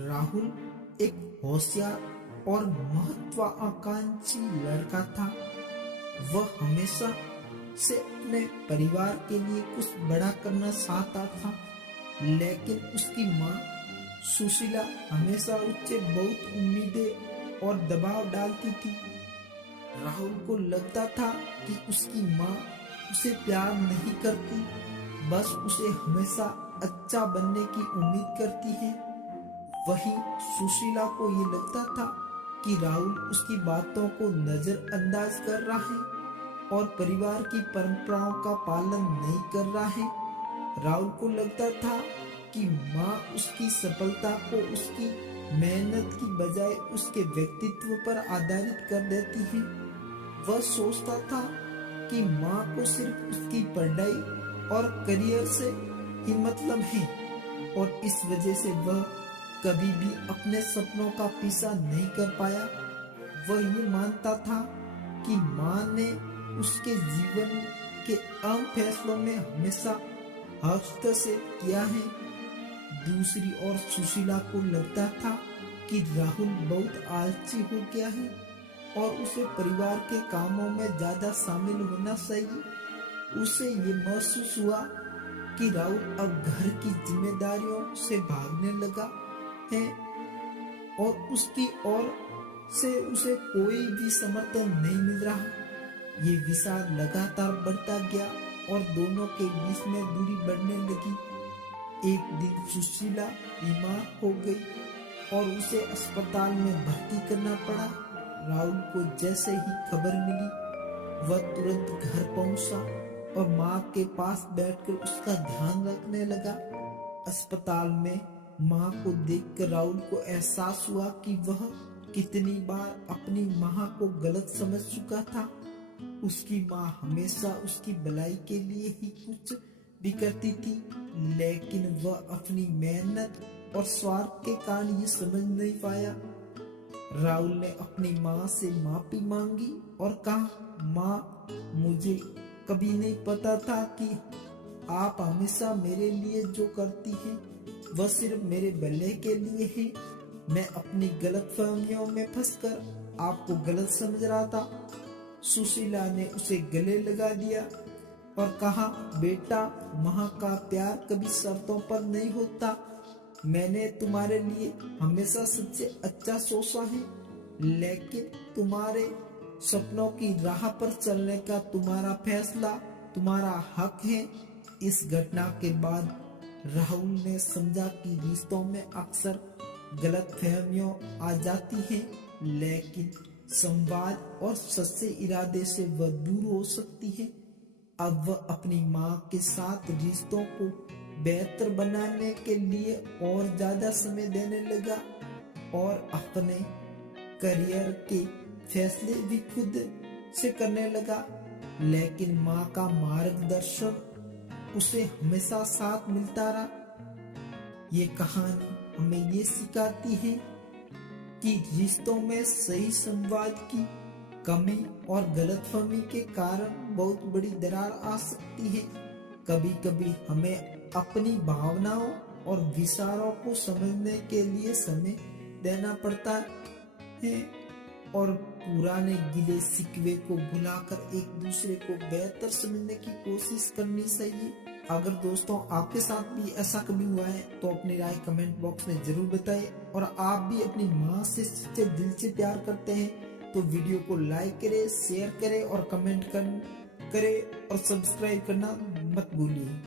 राहुल एक होशियार और महत्वाकांक्षी लड़का था। वह हमेशा से अपने परिवार के लिए कुछ बड़ा करना चाहता था, लेकिन उसकी माँ सुशीला हमेशा उससे बहुत उम्मीदें और दबाव डालती थी। राहुल को लगता था कि उसकी माँ उसे प्यार नहीं करती, बस उसे हमेशा अच्छा बनने की उम्मीद करती है। वहीं सुशीला को ये लगता था कि राहुल उसकी बातों को नजरअंदाज कर रहा है और परिवार की परंपराओं का पालन नहीं कर रहा है। राहुल को लगता था कि माँ उसकी सफलता को उसकी मेहनत की बजाय उसके व्यक्तित्व पर आधारित कर देती है। वह सोचता था कि माँ को सिर्फ उसकी पढ़ाई और करियर से ही मतलब है और इस वजह से वह कभी भी अपने सपनों का पीछा नहीं कर पाया। वह ये मानता था कि माँ ने उसके जीवन के अहम फैसलों में हमेशा हस्तक्षेप किया है। दूसरी ओर सुशीला को लगता था कि राहुल बहुत आलसी हो गया है और उसे परिवार के कामों में ज्यादा शामिल होना चाहिए। उसे ये महसूस हुआ कि राहुल अब घर की जिम्मेदारियों से भागने लगा है और उसकी ओर से उसे कोई भी समर्थन नहीं मिल रहा। ये विचार लगातार बढ़ता गया और दोनों के बीच में दूरी बढ़ने लगी। एक दिन सुशीला बीमार हो गई और उसे अस्पताल में भर्ती करना पड़ा। राहुल को जैसे ही खबर मिली, वह तुरंत घर पहुंचा और माँ के पास बैठकर उसका ध्यान रखने लगा। अस्पताल में माँ को देखकर राहुल को एहसास हुआ कि वह कितनी बार अपनी माँ को गलत समझ चुका था। उसकी माँ हमेशा उसकी भलाई के लिए ही कुछ भी करती थी, लेकिन वह अपनी मेहनत और स्वार्थ के कारण ये समझ नहीं पाया। राहुल ने अपनी माँ से माफी मांगी और कहा, माँ, मुझे कभी नहीं पता था कि आप हमेशा मेरे लिए जो करती हैं वह सिर्फ मेरे भले के लिए है। मैं अपनी गलतफहमियों में फंसकर आपको गलत समझ रहा था। सुशीला ने उसे गले लगा दिया और कहा, बेटा, माँ का प्यार कभी शर्तों पर नहीं होता। मैंने तुम्हारे लिए हमेशा सबसे अच्छा सोचा है, लेकिन तुम्हारे सपनों की राह पर चलने का तुम्हारा फैसला, तुम्हारा हक है। इस घटना के बाद राहुल ने समझा कि रिश्तों में अक्सर गलतफहमियां आ जाती हैं, लेकिन संवाद और सच्चे इरादे से वह दूर हो सकती है। अब वह अपनी माँ के साथ रिश्तों को बेहतर बनाने के लिए और ज्यादा समय देने लगा और अपने करियर के फैसले भी खुद से करने लगा। लेकिन माँ का मार्गदर्शन उसे हमेशा साथ मिलता रहा। ये कहानी हमें ये सिखाती है कि रिश्तों में सही संवाद की कमी और गलतफहमी के कारण बहुत बड़ी दरार आ सकती है। कभी कभी हमें अपनी भावनाओं और विचारों को समझने के लिए समय देना पड़ता है और पुराने गिले शिकवे को भुलाकर एक दूसरे को बेहतर समझने की कोशिश करनी चाहिए। अगर दोस्तों आपके साथ भी ऐसा कभी हुआ है तो अपनी राय कमेंट बॉक्स में जरूर बताएं और आप भी अपनी माँ से सच्चे दिल से प्यार करते हैं तो वीडियो को लाइक करें, शेयर करें और कमेंट करें और सब्सक्राइब करना मत भूलिए।